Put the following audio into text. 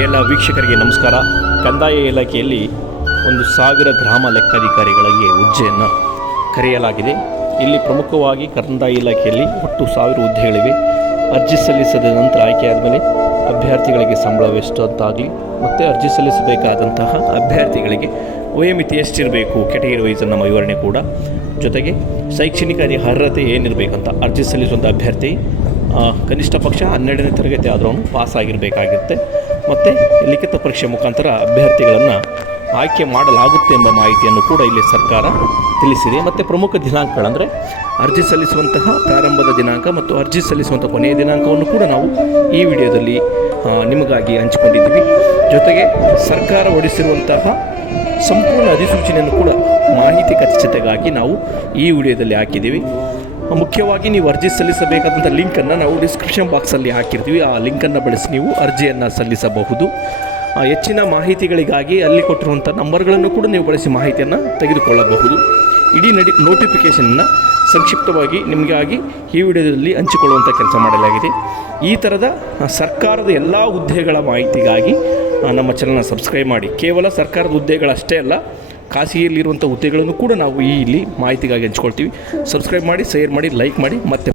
ಎಲ್ಲ ವೀಕ್ಷಕರಿಗೆ ನಮಸ್ಕಾರ. ಕಂದಾಯ ಇಲಾಖೆಯಲ್ಲಿ ಒಂದು ಸಾವಿರ ಗ್ರಾಮ ಲೆಕ್ಕಾಧಿಕಾರಿಗಳಿಗೆ ಹುದ್ದೆಯನ್ನು ಕರೆಯಲಾಗಿದೆ. ಇಲ್ಲಿ ಪ್ರಮುಖವಾಗಿ ಕಂದಾಯ ಇಲಾಖೆಯಲ್ಲಿ ಒಟ್ಟು ಸಾವಿರ ಹುದ್ದೆಗಳಿವೆ. ಅರ್ಜಿ ಸಲ್ಲಿಸಿದ ನಂತರ ಆಯ್ಕೆಯಾದ ಮೇಲೆ ಅಭ್ಯರ್ಥಿಗಳಿಗೆ ಸಂಬಳವೆಷ್ಟು ಅಂತಾಗಲಿ, ಮತ್ತು ಅರ್ಜಿ ಸಲ್ಲಿಸಬೇಕಾದಂತಹ ಅಭ್ಯರ್ಥಿಗಳಿಗೆ ವಯೋಮಿತಿ ಎಷ್ಟಿರಬೇಕು, ಕೆಟಗರಿ ವೈಸ್ ನಮ್ಮ ವಿವರಣೆ ಕೂಡ. ಜೊತೆಗೆ ಶೈಕ್ಷಣಿಕ ಅರ್ಹತೆ ಏನಿರಬೇಕಂತ ಅರ್ಜಿ ಸಲ್ಲಿಸುವಂಥ ಅಭ್ಯರ್ಥಿ ಕನಿಷ್ಠ ಪಕ್ಷ ಹನ್ನೆರಡನೇ ತರಗತಿ ಆದರೂ ಪಾಸ್ ಆಗಿರಬೇಕಾಗಿರುತ್ತೆ ಮತ್ತು ಲಿಖಿತ ಪರೀಕ್ಷೆ ಮುಖಾಂತರ ಅಭ್ಯರ್ಥಿಗಳನ್ನು ಆಯ್ಕೆ ಮಾಡಲಾಗುತ್ತೆ ಎಂಬ ಮಾಹಿತಿಯನ್ನು ಕೂಡ ಇಲ್ಲಿ ಸರ್ಕಾರ ತಿಳಿಸಿದೆ. ಮತ್ತು ಪ್ರಮುಖ ದಿನಾಂಕಗಳಂದರೆ ಅರ್ಜಿ ಸಲ್ಲಿಸುವಂತಹ ಪ್ರಾರಂಭದ ದಿನಾಂಕ ಮತ್ತು ಅರ್ಜಿ ಸಲ್ಲಿಸುವಂಥ ಕೊನೆಯ ದಿನಾಂಕವನ್ನು ಕೂಡ ನಾವು ಈ ವಿಡಿಯೋದಲ್ಲಿ ನಿಮಗಾಗಿ ಹಂಚಿಕೊಂಡಿದ್ದೀವಿ. ಜೊತೆಗೆ ಸರ್ಕಾರ ಹೊರಡಿಸಿರುವಂತಹ ಸಂಪೂರ್ಣ ಅಧಿಸೂಚನೆಯನ್ನು ಕೂಡ ಮಾಹಿತಿ ಖಚಿತತೆಗಾಗಿ ನಾವು ಈ ವಿಡಿಯೋದಲ್ಲಿ ಹಾಕಿದ್ದೀವಿ. ಮುಖ್ಯವಾಗಿ ನೀವು ಅರ್ಜಿ ಸಲ್ಲಿಸಬೇಕಾದಂಥ ಲಿಂಕನ್ನು ನಾವು ಡಿಸ್ಕ್ರಿಪ್ಷನ್ ಬಾಕ್ಸಲ್ಲಿ ಹಾಕಿರ್ತೀವಿ. ಆ ಲಿಂಕನ್ನು ಬಳಸಿ ನೀವು ಅರ್ಜಿಯನ್ನು ಸಲ್ಲಿಸಬಹುದು. ಹೆಚ್ಚಿನ ಮಾಹಿತಿಗಳಿಗಾಗಿ ಅಲ್ಲಿ ಕೊಟ್ಟಿರುವಂಥ ನಂಬರ್ಗಳನ್ನು ಕೂಡ ನೀವು ಬಳಸಿ ಮಾಹಿತಿಯನ್ನು ತೆಗೆದುಕೊಳ್ಳಬಹುದು. ಇಡೀ ನಡಿ ನೋಟಿಫಿಕೇಷನನ್ನು ಸಂಕ್ಷಿಪ್ತವಾಗಿ ನಿಮಗಾಗಿ ಈ ವಿಡಿಯೋದಲ್ಲಿ ಹಂಚಿಕೊಳ್ಳುವಂಥ ಕೆಲಸ ಮಾಡಲಾಗಿದೆ. ಈ ಥರದ ಸರ್ಕಾರದ ಎಲ್ಲ ಹುದ್ದೆಗಳ ಮಾಹಿತಿಗಾಗಿ ನಮ್ಮ ಚಾನಲ್ನ ಸಬ್ಸ್ಕ್ರೈಬ್ ಮಾಡಿ. ಕೇವಲ ಸರ್ಕಾರದ ಹುದ್ದೆಗಳಷ್ಟೇ ಅಲ್ಲ ಖಾಸಗಿಯಲ್ಲಿರುವಂಥ ಹುದ್ದೆಗಳನ್ನು ಕೂಡ ನಾವು ಈ ಇಲ್ಲಿ ಮಾಹಿತಿಗಾಗಿ ಹಂಚ್ಕೊಳ್ತೀವಿ. ಸಬ್ಸ್ಕ್ರೈಬ್ ಮಾಡಿ ಶೇರ್ ಮಾಡಿ ಲೈಕ್ ಮಾಡಿ, ಮತ್ತೆ